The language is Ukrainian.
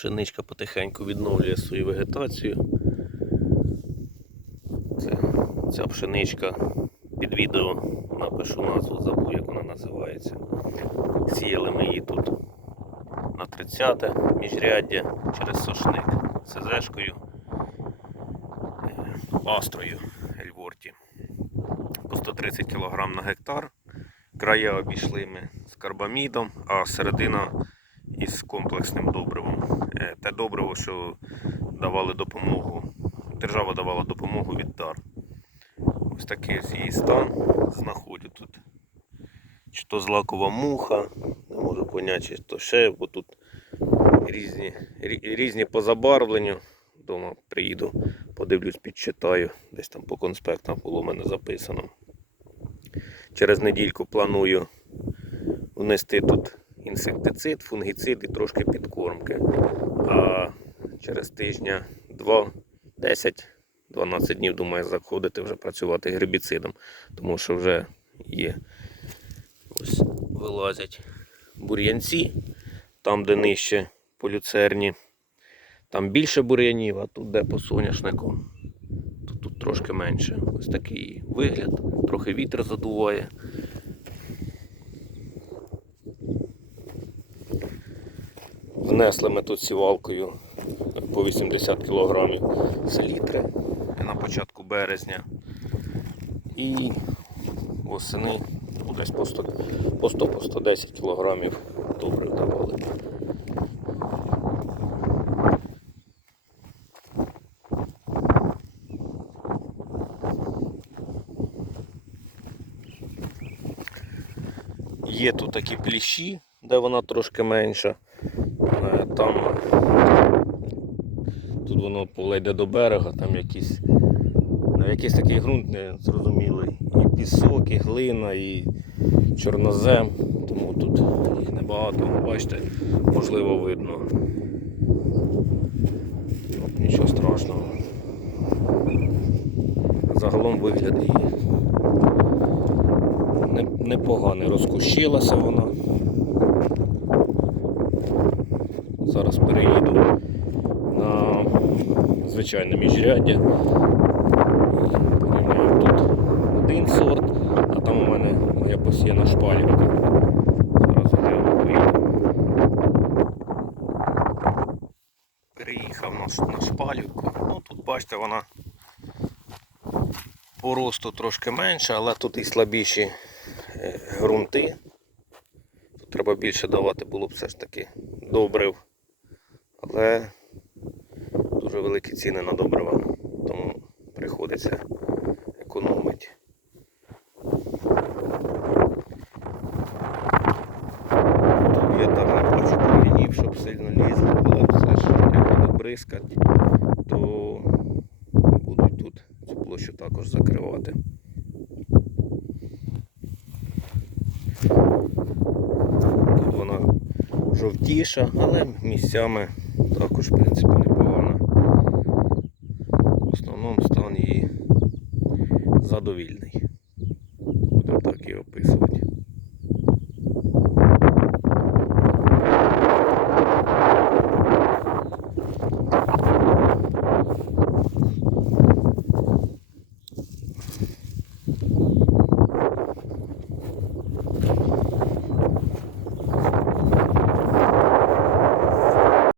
Пшеничка потихеньку відновлює свою вегетацію. Це, ця пшеничка під відео напишу назву, забув, як вона називається. Сіяли ми її тут на 30-те міжряддя через сошник СЗшкою, е, астрою Ельворті. По 130 кг на гектар. Края обійшли ми з карбамідом, а середина із комплексним добривом. Е, Те добриво, що давали допомогу, держава давала допомогу від дар. Ось такий її стан знаходжу тут. Чи то злакова муха, не можу поняти, чи то ще, бо тут різні, рі- різні по забарвленню. Дома приїду, подивлюсь, підчитаю. Десь там по конспектам було в мене записано. Через недільку планую внести тут інсектицид, фунгіцид і трошки підкормки. А через тижня 2, 10, 12 днів, думаю, заходити вже працювати гербіцидом, тому що вже є ось вилазять бур'янці, там, де нижче по люцерні, там більше бур'янів, а тут де по соняшнику. Тут, тут трошки менше. Ось такий вигляд, трохи вітер задуває. Внесли ми тут сівалкою по 80 кг селітри на початку березня. І восени ну, десь по 100 по 100 по 110 кг добре давали. Є тут такі пліщі, де вона трошки менша. Е, Там тут воно поле йде до берега, там якісь, ну, якийсь такий ґрунт незрозумілий. І пісок, і глина, і чорнозем. Тому тут їх небагато. Бачите, можливо видно. Ну, Нічого страшного. Загалом вигляд її не- непогано розкущилася вона. Зараз переїду на звичайне міжряддя. Порівняю тут один сорт, а там у мене моя посіяна шпалівка. Зараз гляну. Переїхав на, на шпалівку. Ну тут бачите, вона по росту трошки менше, але тут і слабіші е, ґрунти. Тут треба більше давати було б все ж таки добрив. Але дуже великі ціни на добрива, тому приходиться економити. Тут я так не хочу щоб сильно лізли, але все ж як буде бризкати, то будуть тут цю площу також закривати. Тут вона жовтіша, але місцями також в принципі непогана основному стан її задовільний. Будемо так її описувати.